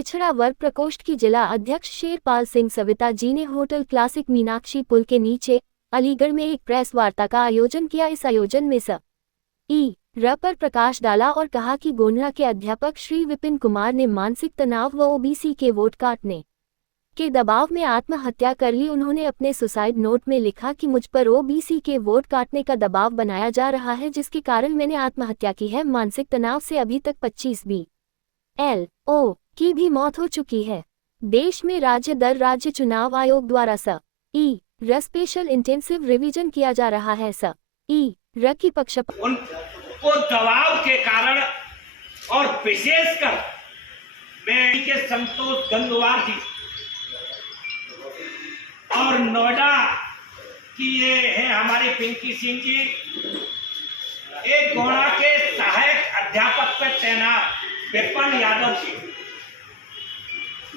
पिछड़ा वर्ग प्रकोष्ठ की जिला अध्यक्ष शेरपाल सिंह सविता जी ने होटल क्लासिक मीनाक्षी पुल के नीचे अलीगढ़ में एक प्रेस वार्ता का आयोजन किया। इस आयोजन में र पर प्रकाश डाला और कहा कि गोंडला के अध्यापक श्री विपिन कुमार ने मानसिक तनाव व ओबीसी के वोट काटने के दबाव में आत्महत्या कर ली। उन्होंने अपने सुसाइड नोट में लिखा कि मुझ पर ओबीसी के वोट काटने का दबाव बनाया जा रहा है, जिसके कारण मैंने आत्महत्या की है। मानसिक तनाव से अभी तक 25 BLO की भी मौत हो चुकी है। देश में राज्य दर राज्य चुनाव आयोग द्वारा र स्पेशल इंटेंसिव रिवीजन किया जा रहा है। र की पक्षपात उनको दबाव के कारण और विशेषकर मैं के संतोष गंगवार जी और नोएडा की ये है हमारी पिंकी सिंह जी, एक गोंडा के सहायक अध्यापक पर तैनात विपिन यादव जी,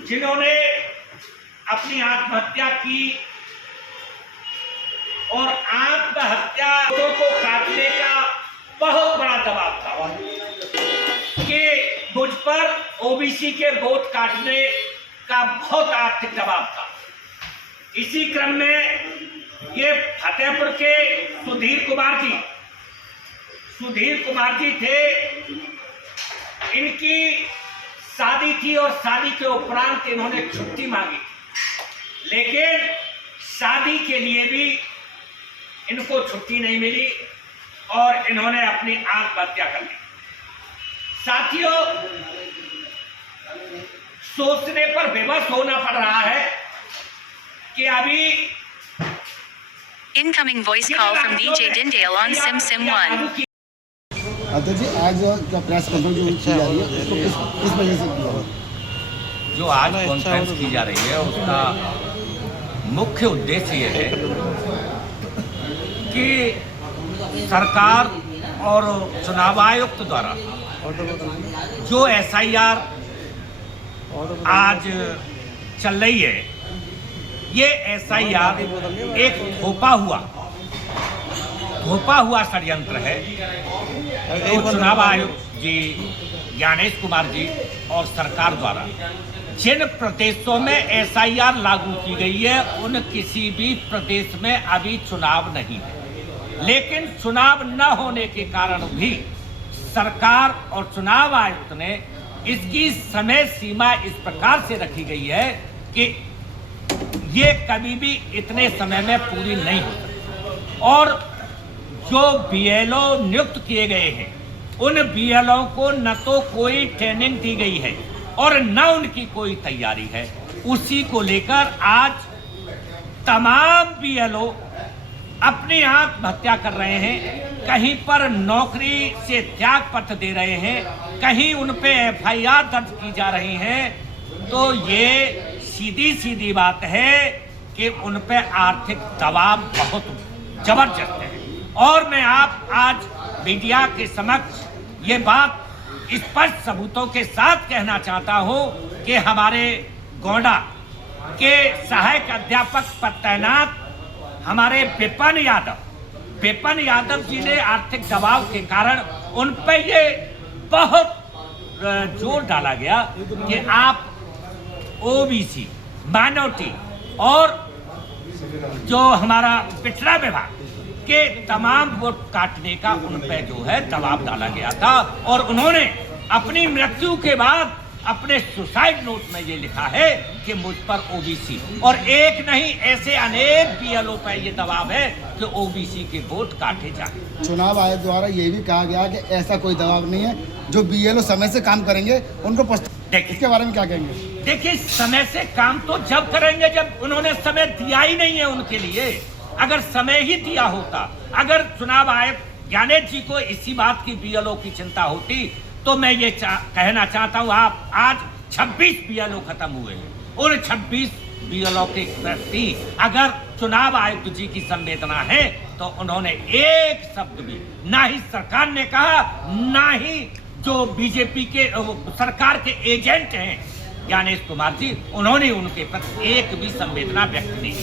जिन्होंने अपनी आत्महत्या की और आत्महत्या को काटने का बहुत बड़ा दबाव था कि मुझ पर ओबीसी के वोट काटने का बहुत आर्थिक दबाव था। इसी क्रम में ये फतेहपुर के सुधीर कुमार जी थे, इनकी शादी थी और शादी के उपरांत इन्होंने छुट्टी मांगी, लेकिन शादी के लिए भी इनको छुट्टी नहीं मिली और इन्होंने अपनी आत्महत्या कर ली। साथियों, सोचने पर विवश होना पड़ रहा है कि अभी Incoming voice call from DJ Dindale on Sim 1. अध्यक्ष जी, आज जो प्रेस कॉन्फ्रेंस जो की जा रही है उसको किस वजह से किया? जो आज कॉन्फ्रेंस की जा रही है उसका मुख्य उद्देश्य ये है कि सरकार और चुनाव आयुक्त द्वारा जो SIR आज चल रही है, ये SIR एक धोपा हुआ षड्यंत्र है। तो चुनाव आयुक्त जी ज्ञानेश कुमार जी और सरकार द्वारा जिन प्रदेशों में SIR लागू की गई है उन किसी भी प्रदेश में अभी चुनाव नहीं है, लेकिन चुनाव न होने के कारण भी सरकार और चुनाव आयुक्त ने इसकी समय सीमा इस प्रकार से रखी गई है कि ये कभी भी इतने समय में पूरी नहीं हो सकती। और जो BLO नियुक्त किए गए हैं उन BLO को न तो कोई ट्रेनिंग दी गई है और न उनकी कोई तैयारी है। उसी को लेकर आज तमाम BLO अपनी आत्महत्या कर रहे हैं, कहीं पर नौकरी से त्याग पत्र दे रहे हैं, कहीं उन पे FIR दर्ज की जा रही है। तो ये सीधी बात है कि उन पे आर्थिक दबाव बहुत जबरदस्त है। और मैं आज मीडिया के समक्ष ये बात स्पष्ट सबूतों के साथ कहना चाहता हूं कि हमारे गोंडा के सहायक अध्यापक पर तैनात हमारे विपिन यादव जी ने आर्थिक दबाव के कारण उन पर ये बहुत जोर डाला गया कि आप ओबीसी, माइनॉरिटी और जो हमारा पिछड़ा विभाग के तमाम वोट काटने का उन पे जो है दबाव डाला गया था। और उन्होंने अपनी मृत्यु के बाद अपने सुसाइड नोट में ये लिखा है कि मुझ पर ओबीसी, और एक नहीं ऐसे अनेक BLO पे ये दबाव है कि ओबीसी के वोट काटे जाए। चुनाव आयोग द्वारा ये भी कहा गया कि ऐसा कोई दबाव नहीं है, जो BLO समय से काम करेंगे उनको इसके बारे में क्या कहेंगे? देखिए, समय से काम तो जब करेंगे जब उन्होंने समय दिया ही नहीं है उनके लिए। अगर समय ही दिया होता, अगर चुनाव आयोग ज्ञानेश जी को इसी बात की BLO की चिंता होती तो मैं ये कहना चाहता हूँ, आप आज 26 BLO खत्म हुए हैं। उन 26 BLO के प्रति अगर चुनाव आयुक्त जी की संवेदना है तो उन्होंने एक शब्द भी, ना ही सरकार ने कहा, ना ही जो बीजेपी के सरकार के एजेंट हैं ज्ञानेश कुमार जी, उन्होंने उनके प्रति एक भी संवेदना व्यक्त नहीं की।